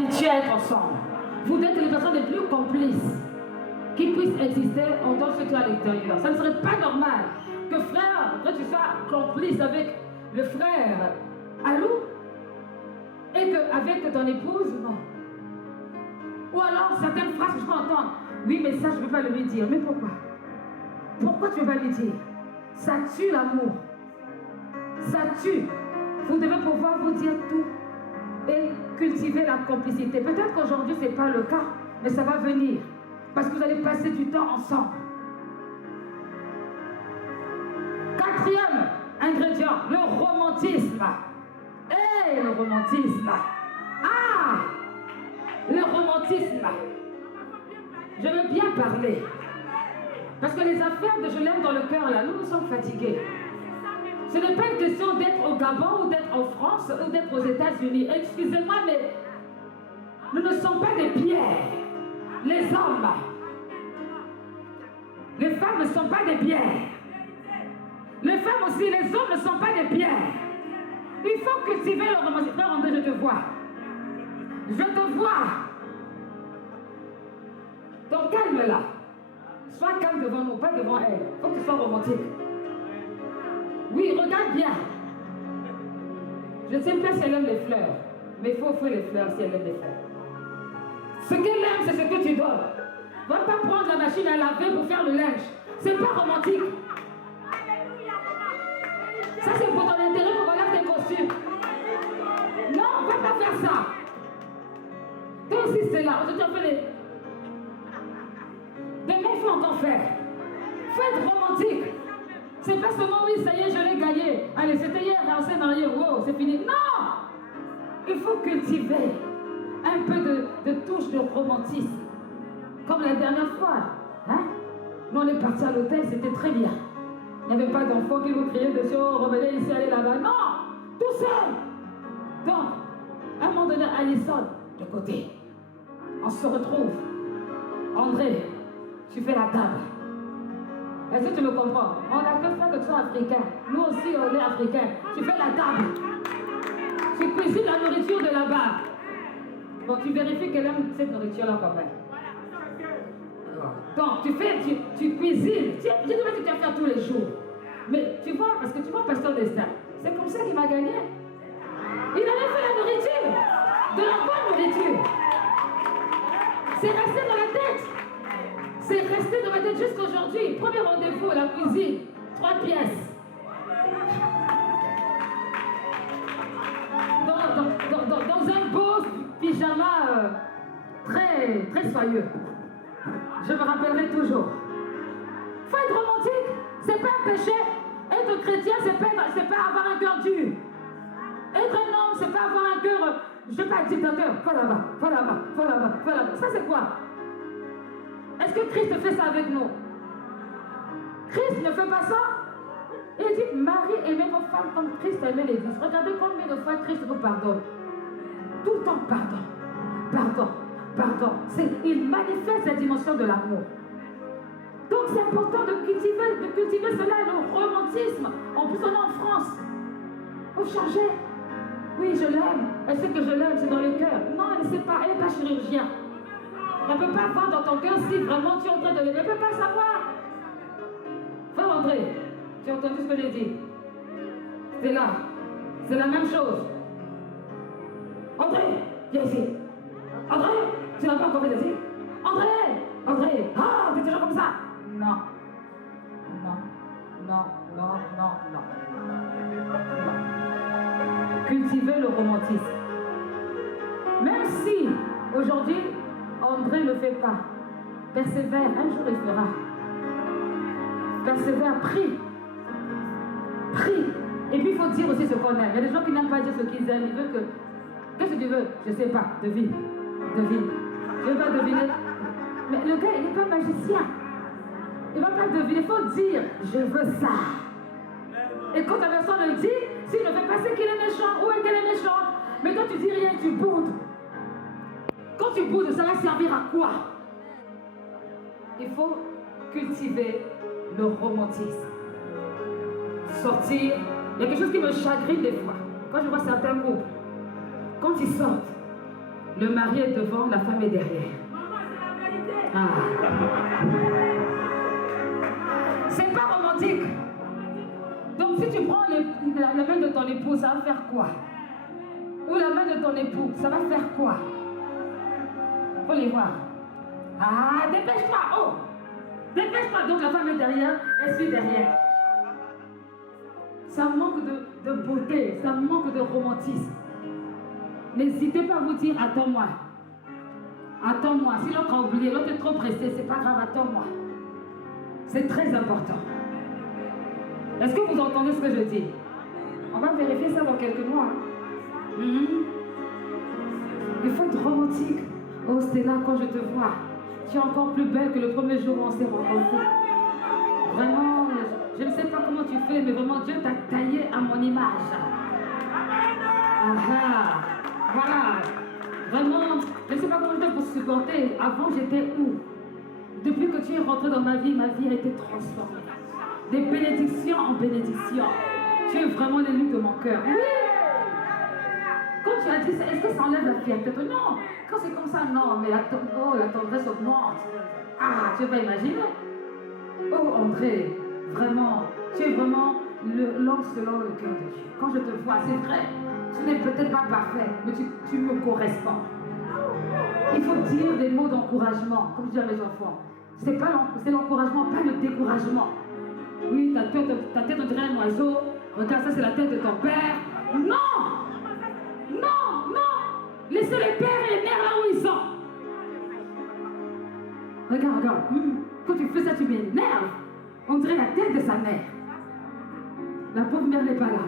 qui tient à être ensemble. Vous êtes les personnes les plus complices qui puissent exister en tant que à l'extérieur. Ça ne serait pas normal que frère, que tu sois complice avec le frère Alou et qu'avec ton épouse, non. Ou alors certaines phrases que je peux entendre. Oui, mais ça, je ne peux pas le lui dire. Mais pourquoi? Pourquoi tu ne veux pas lui dire? Ça tue l'amour. Ça tue. Vous devez pouvoir vous dire tout et cultiver la complicité. Peut-être qu'aujourd'hui, ce n'est pas le cas, mais ça va venir. Parce que vous allez passer du temps ensemble. Quatrième ingrédient, le romantisme. Et le romantisme. Ah! Le romantisme. Je veux bien parler. Parce que les affaires de je l'aime dans le cœur, là, nous sommes fatigués. Ce n'est pas une question d'être au Gabon ou d'être en France ou d'être aux États-Unis. Excusez-moi, mais nous ne sommes pas des pierres. Les hommes. Les femmes ne sont pas des pierres. Les femmes aussi, les hommes ne sont pas des pierres. Il faut cultiver le romantisme. Frère André, je te vois. Je te vois. Donc calme-la. Sois calme devant nous, pas devant elle. Il faut que tu sois romantique. Oui, regarde bien. Je ne sais pas si elle aime les fleurs, mais il faut offrir les fleurs si elle aime les fleurs. Ce qu'elle aime, c'est ce que tu donnes. Va pas prendre la machine à laver pour faire le linge. C'est pas romantique. Ça, c'est pour ton intérêt pour qu'on lave tes costumes. Non, va pas faire ça. Toi aussi, c'est là. Aujourd'hui, on fait les... Demain, il faut encore faire. Faites romantique. C'est pas seulement oui, ça y est, je l'ai gagné. Allez, c'était hier, on s'est marié, wow, c'est fini. Non! Il faut cultiver un peu de touche de romantisme. Comme la dernière fois. Hein? Nous, on est partis à l'hôtel, c'était très bien. Il n'y avait pas d'enfants qui vous criaient dessus, oh, revenez ici, allez là-bas. Non! Tout seul! Donc, à un moment donné, Alison, de côté. On se retrouve. André, tu fais la table. Est-ce que tu me comprends? On n'a que faire que tu sois africain. Nous aussi, on est africains. Tu fais la table. Tu cuisines la nourriture de là-bas. Bon, tu vérifies qu'elle aime cette nourriture-là quand même. Donc, tu cuisines. Je ne dis pas que tu vas faire tous les jours. Mais tu vois, parce que tu vois, Pasteur Destin, c'est comme ça qu'il m'a gagné. Il avait fait la nourriture. De la bonne nourriture. C'est resté dans la tête. C'est resté dans ma tête jusqu'aujourd'hui. Premier rendez-vous à la cuisine. 3 pièces. Dans un beau pyjama très, très soyeux. Je me rappellerai toujours. Faut être romantique. C'est pas un péché. Être chrétien, c'est pas avoir un cœur dur. Être un homme, c'est pas avoir un cœur, je sais pas, dictateur. Va là-bas, va là-bas, va là-bas, va là-bas. Ça, c'est quoi? Est-ce que Christ fait ça avec nous? Christ ne fait pas ça. Il dit, Marie, aimez vos femmes comme Christ aimait l'Église. Regardez combien de fois Christ vous pardonne. Tout le temps, pardon, pardon, pardon. Il manifeste la dimension de l'amour. Donc c'est important de cultiver cela, le romantisme. En plus, on est en France. Il faut changer. Oui, je l'aime. Elle sait que je l'aime, c'est dans le cœur. Non, elle ne sait pas, elle n'est pas chirurgien. Elle ne peut pas voir dans ton cœur si vraiment tu es en train de l'aimer. Elle ne peut pas savoir. Frère André, tu as entendu ce que j'ai dit? C'est là. C'est la même chose. André, viens ici. André, tu n'as pas encore fait ici? André, ah, tu es toujours comme ça? Non. Cultiver le romantisme. Même si aujourd'hui André ne le fait pas, persévère, un jour il fera. Persévère, prie. Et puis il faut dire aussi ce qu'on aime. Il y a des gens qui n'aiment pas dire ce qu'ils aiment. Ils veulent que. Qu'est-ce que tu veux? Je ne sais pas. Devine. Je ne veux pas deviner. Mais le gars, il n'est pas magicien. Il ne va pas deviner. Il faut dire, je veux ça. Et quand la personne le dit, s'il ne fait pas, c'est qu'il est méchant. Ou qu'elle est méchante. Mais quand tu dis rien, tu boudes. Quand tu boudes, ça va servir à quoi? Il faut cultiver le romantisme. Sortir. Il y a quelque chose qui me chagrine des fois. Quand je vois certains groupes, quand ils sortent, Le mari est devant, la femme est derrière. Ah. C'est pas romantique. Donc si tu prends la main de ton époux, ça va faire quoi? Ou la main de ton époux, ça va faire quoi? Faut les voir. Ah, dépêche-toi, oh! Dépêche-toi, donc la femme est derrière, elle suit derrière. Ça manque de beauté, ça manque de romantisme. N'hésitez pas à vous dire, attends-moi. Attends-moi. Si l'autre a oublié, l'autre est trop pressé, c'est pas grave, attends-moi. C'est très important. Est-ce que vous entendez ce que je dis? On va vérifier ça dans quelques mois. Il faut être romantique. Oh Stella, quand je te vois, tu es encore plus belle que le premier jour où on s'est rencontrés. Vraiment, je ne sais pas comment tu fais, mais vraiment Dieu t'a taillé à mon image. Voilà. Vraiment, je ne sais pas comment je fais pour supporter. Avant, j'étais où? Depuis que tu es rentré dans ma vie a été transformée. Des bénédictions en bénédictions. Tu es vraiment l'élu de mon cœur. Oui. Quand tu as dit ça, est-ce que ça enlève la fierté? Non. Quand c'est comme ça, non. Mais la tendresse augmente. Ah, tu vas imaginer. Oh, André, vraiment, tu es vraiment l'homme selon le cœur de Dieu. Quand je te vois, c'est vrai. Tu n'es peut-être pas parfait, mais tu me corresponds. Il faut dire des mots d'encouragement, comme je dis à mes enfants. C'est l'encouragement, pas le découragement. Oui, ta tête on dirait un oiseau. Regarde, ça c'est la tête de ton père. Non! Non! Laissez les pères et les mères là où ils sont. Regarde. Quand tu fais ça, tu m'énerves. On dirait la tête de sa mère. La pauvre mère n'est pas là.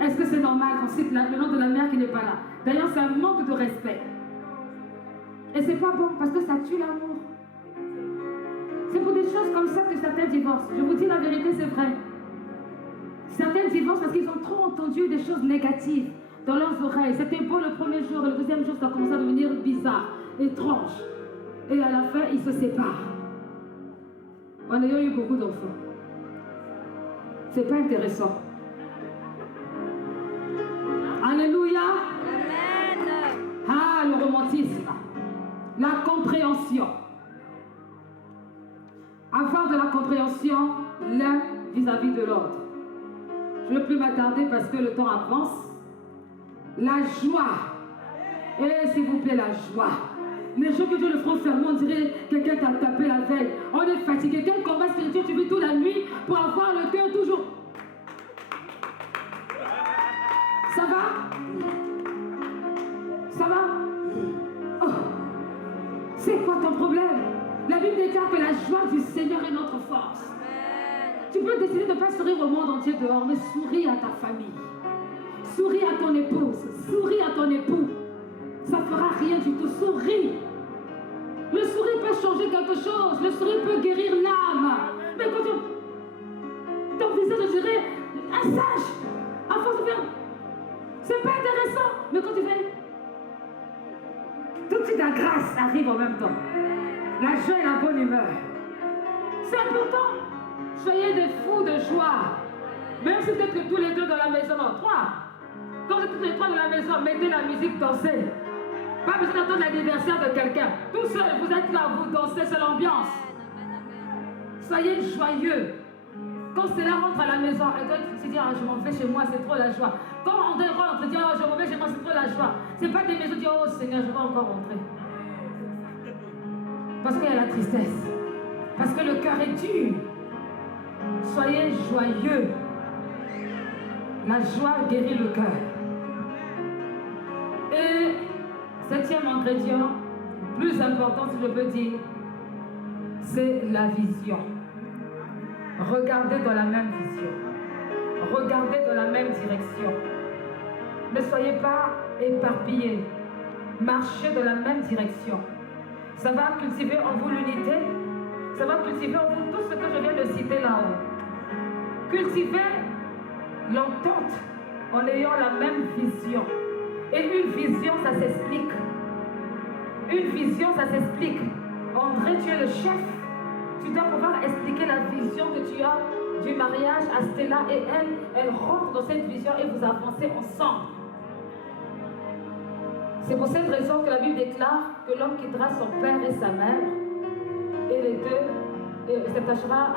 Est-ce que c'est normal qu'on cite le nom de la mère qui n'est pas là? D'ailleurs, c'est un manque de respect. Et c'est pas bon parce que ça tue l'amour. C'est pour des choses comme ça que certains divorcent. Je vous dis la vérité, c'est vrai. Certains divorcent parce qu'ils ont trop entendu des choses négatives dans leurs oreilles. C'était beau le premier jour et le deuxième jour, ça a commencé à devenir bizarre, étrange. Et à la fin, ils se séparent. En ayant eu beaucoup d'enfants. C'est pas intéressant. Alléluia. Amen. Ah, le romantisme. La compréhension. Avoir de la compréhension l'un vis-à-vis de l'autre. Je ne veux plus m'attarder parce que le temps avance. La joie. Et s'il vous plaît, la joie. Les gens que Dieu le front fermé, on dirait quelqu'un t'a tapé la veille. On est fatigué. Quel combat spirituel tu vis toute la nuit pour avoir le cœur toujours. Ça va? Ça va? Oh. C'est quoi ton problème? La Bible déclare que la joie du Seigneur est notre force. Tu peux décider de ne pas sourire au monde entier dehors, mais souris à ta famille. Souris à ton épouse. Souris à ton époux. Ça ne fera rien du tout. Souris. Le sourire peut changer quelque chose. Le sourire peut guérir l'âme. Mais quand ton visage dirait un sage, à force de faire, c'est pas intéressant. Mais quand tu fais, tout de suite la grâce arrive en même temps. La joie et la bonne humeur. C'est important. Soyez des fous de joie. Même si peut-être que tous les deux dans la maison, non, trois. Quand vous êtes tous les trois dans la maison, mettez la musique, dansez. Pas besoin d'attendre l'anniversaire de quelqu'un. Tout seul, vous êtes là, vous dansez, c'est l'ambiance. Soyez joyeux. Quand Stella rentre à la maison, elle doit se dire, ah, je m'en vais chez moi, c'est trop la joie. Quand on rentre, elle dit, oh, je m'en vais chez moi, c'est trop la joie. C'est pas des maisons qui disent, oh Seigneur, je vais encore rentrer. Parce qu'il y a la tristesse. Parce que le cœur est dur. Soyez joyeux. La joie guérit le cœur. Et septième ingrédient, plus important si je peux dire, c'est la vision. Regardez dans la même vision. Regardez dans la même direction. Ne soyez pas éparpillés. Marchez dans la même direction. Ça va cultiver en vous l'unité. Ça va cultiver en vous tout ce que je viens de citer là-haut. Cultivez l'entente en ayant la même vision. Et une vision, ça s'explique. Une vision, ça s'explique. André, tu es le chef. Tu dois pouvoir expliquer la vision que tu as du mariage à Stella et elle rentre dans cette vision et vous avancez ensemble. C'est pour cette raison que la Bible déclare que l'homme quittera son père et sa mère et les deux s'attachera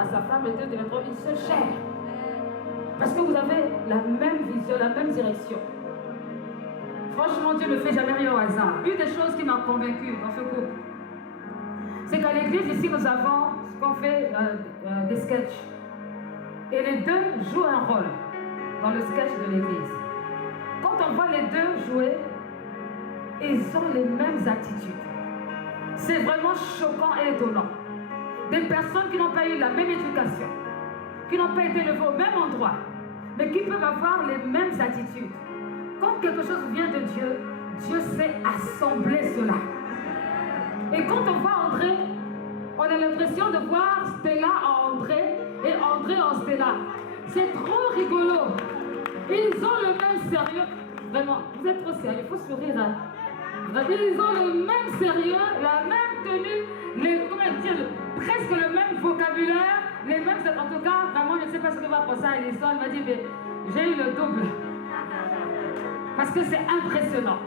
à sa femme, les deux deviendront une seule chair. Parce que vous avez la même vision, la même direction. Franchement, Dieu ne fait jamais rien au hasard. Une des choses qui m'a convaincue dans ce couple, c'est qu'à l'église ici, nous avons ce qu'on fait des sketchs. Et les deux jouent un rôle dans le sketch de l'église. Quand on voit les deux jouer, ils ont les mêmes attitudes. C'est vraiment choquant et étonnant. Des personnes qui n'ont pas eu la même éducation, qui n'ont pas été élevées au même endroit, mais qui peuvent avoir les mêmes attitudes. Quand quelque chose vient de Dieu, Dieu sait assembler cela. Et quand on voit André, on a l'impression de voir Stella en André et André en Stella. C'est trop rigolo. Ils ont le même sérieux. Vraiment, vous êtes trop sérieux, il faut sourire. Hein? Ils ont le même sérieux, la même tenue, presque le même vocabulaire, les mêmes. En tout cas, vraiment, je ne sais pas ce que va penser à Ellison. Elle m'a dit, mais j'ai eu le double. Parce que c'est impressionnant.